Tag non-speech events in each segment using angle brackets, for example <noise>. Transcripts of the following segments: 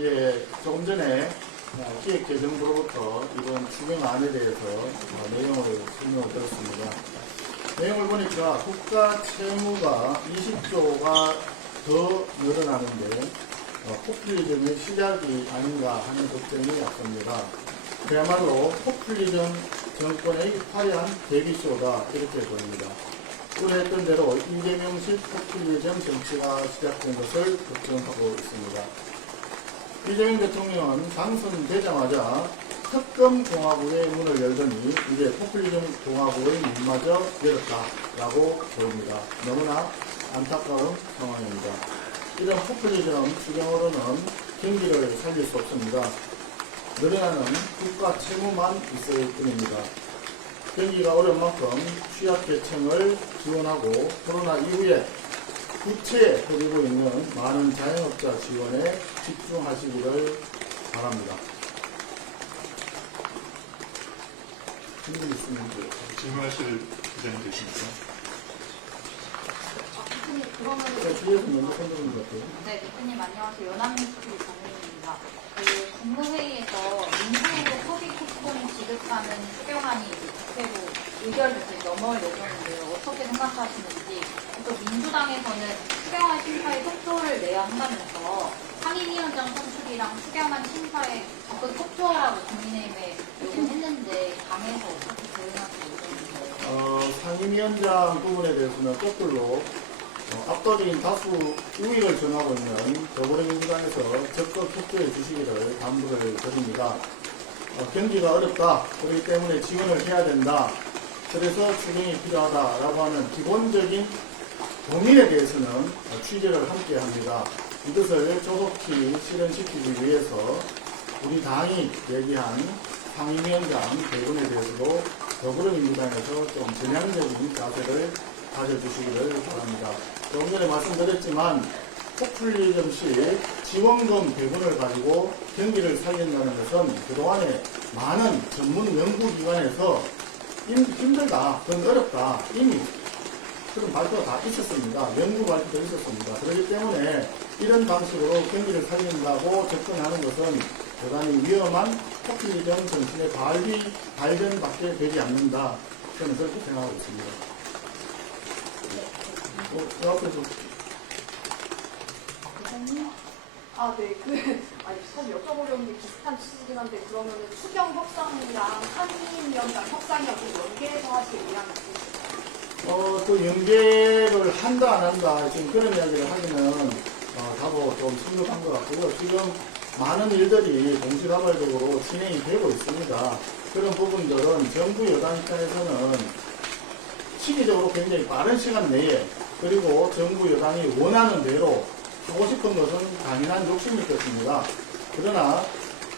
예, 조금 전에 어, 기획재정부로부터 이번 추경안에 대해서 어, 내용을 설명을 드렸습니다. 내용을 보니까 국가 채무가 20조가 더 늘어나는데 어, 포퓰리즘의 시작이 아닌가 하는 걱정이 앞섭니다. 그야말로 포퓰리즘 정권의 화려한 데뷔쇼다 이렇게 보입니다. 우려했던 대로 이재명식 포퓰리즘 정치가 시작된 것을 걱정하고 있습니다. 이재명 대통령은 당선되자마자 특검 공화국의 문을 열더니 이제 포퓰리즘 공화국의 문마저 열었다라고 보입니다. 너무나 안타까운 상황입니다. 이런 포퓰리즘 추경으로는 경기를 살릴 수 없습니다. 늘어나는 국가 채무만 있을 뿐입니다. 경기가 어려운 만큼 취약계층을 지원하고 코로나 이후에 부채에 퍼지고 있는 많은 자영업자 지원에 집중하시기를 바랍니다. 질문 있으면 질문하실 기자님 그러면은 네, 뒤에서 먼저 손들은 것 같아요. 네 대표님 안녕하세요 연합뉴스 정민입니다. 그 국무회의에서 민주으로 소비 쿠폰을 지급하는 의결돼서 넘어올 예정인데요. 어떻게 생각하시는지 또 민주당에서는 수경안 심사에 속도를 내야 한다면서 상임위원장 선출이랑 수경안 심사에 적극 속도하라고 국민의힘에 요구했는데 당에서 어떻게 대응하실 예정인가요? 어, 상임위원장 부분에 대해서는 거꾸로 어, 압도적인 다수 우위를 정하고 있는 더불어민주당에서 적극 협조해 주시기를 당부를 드립니다. 어, 경기가 어렵다. 그렇기 때문에 지원을 해야 된다. 그래서 추경이 필요하다라고 하는 기본적인 고민에 대해서는 어, 취재를 함께 합니다. 이것을 조속히 실현시키기 위해서 우리 당이 얘기한 상임위원장 대본에 대해서도 더불어민주당에서 좀 전향적인 자세를 가져주시기를 바랍니다. 조금 전에 말씀드렸지만 포퓰리즘식 지원금 대본을 가지고 경기를 살린다는 것은 그동안에 많은 전문 연구기관에서 힘, 힘들다, 그건 어렵다, 이미 그런 발표가 다 있었습니다. 연구 발표도 있었습니다. 그렇기 때문에 이런 방식으로 경기를 살린다고 접근하는 것은 대단히 위험한 포퓰리즘 정신의 발휘, 발견밖에 되지 않는다. 저는 그렇게 생각하고 있습니다. 어, 그 앞에 좀 대표님? 아, 네. 그, <laughs> 아니, 사실 여쭤보려는 게 비슷한 취지긴 한데, 그러면은 수경 협상이랑 한민위원장 협상이 어떻게 연계해서 하실 의향이 있으실까요? 어, 그 연계를 한다, 안 한다, 지금 그런 이야기를 하기는, 어, 다소 좀 심각한 것 같고요. 지금 많은 일들이 동시다발적으로 진행이 되고 있습니다. 그런 부분들은 정부 여당 입장에서는 시기적으로 굉장히 빠른 시간 내에, 그리고 정부 여당이 원하는 대로 하고 싶은 것은 당연한 욕심일 것입니다. 그러나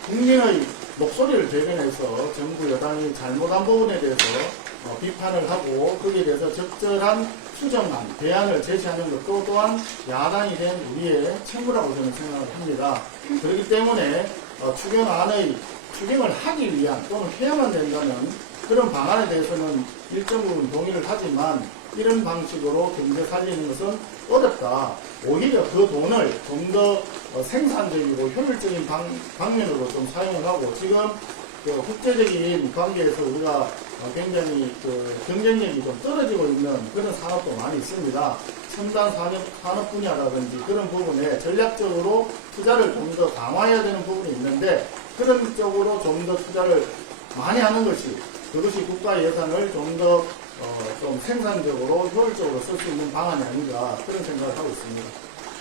국민의 목소리를 대변해서 정부 여당이 잘못한 부분에 대해서 어, 비판을 하고 거기에 대해서 적절한 수정안, 대안을 제시하는 것도 또한 야당이 된 우리의 책무라고 저는 생각을 합니다. 그렇기 때문에 어, 추경안의 추경을 하기 위한 또는 해야만 된다는 그런 방안에 대해서는 일정 부분 동의를 하지만 이런 방식으로 경제 살리는 것은 어렵다. 오히려 그 돈을 좀 더 생산적이고 효율적인 방, 방면으로 좀 사용을 하고 지금 그 국제적인 관계에서 우리가 어, 굉장히 그 경쟁력이 좀 떨어지고 있는 그런 산업도 많이 있습니다. 첨단 산업, 산업 분야라든지 그런 부분에 전략적으로 투자를 좀 더 강화해야 되는 부분이 있는데 그런 쪽으로 좀 더 투자를 많이 하는 것이 그것이 국가 예산을 좀더 어, 좀 생산적으로 효율적으로 쓸 수 있는 방안이 아닌가 그런 생각을 하고 있습니다.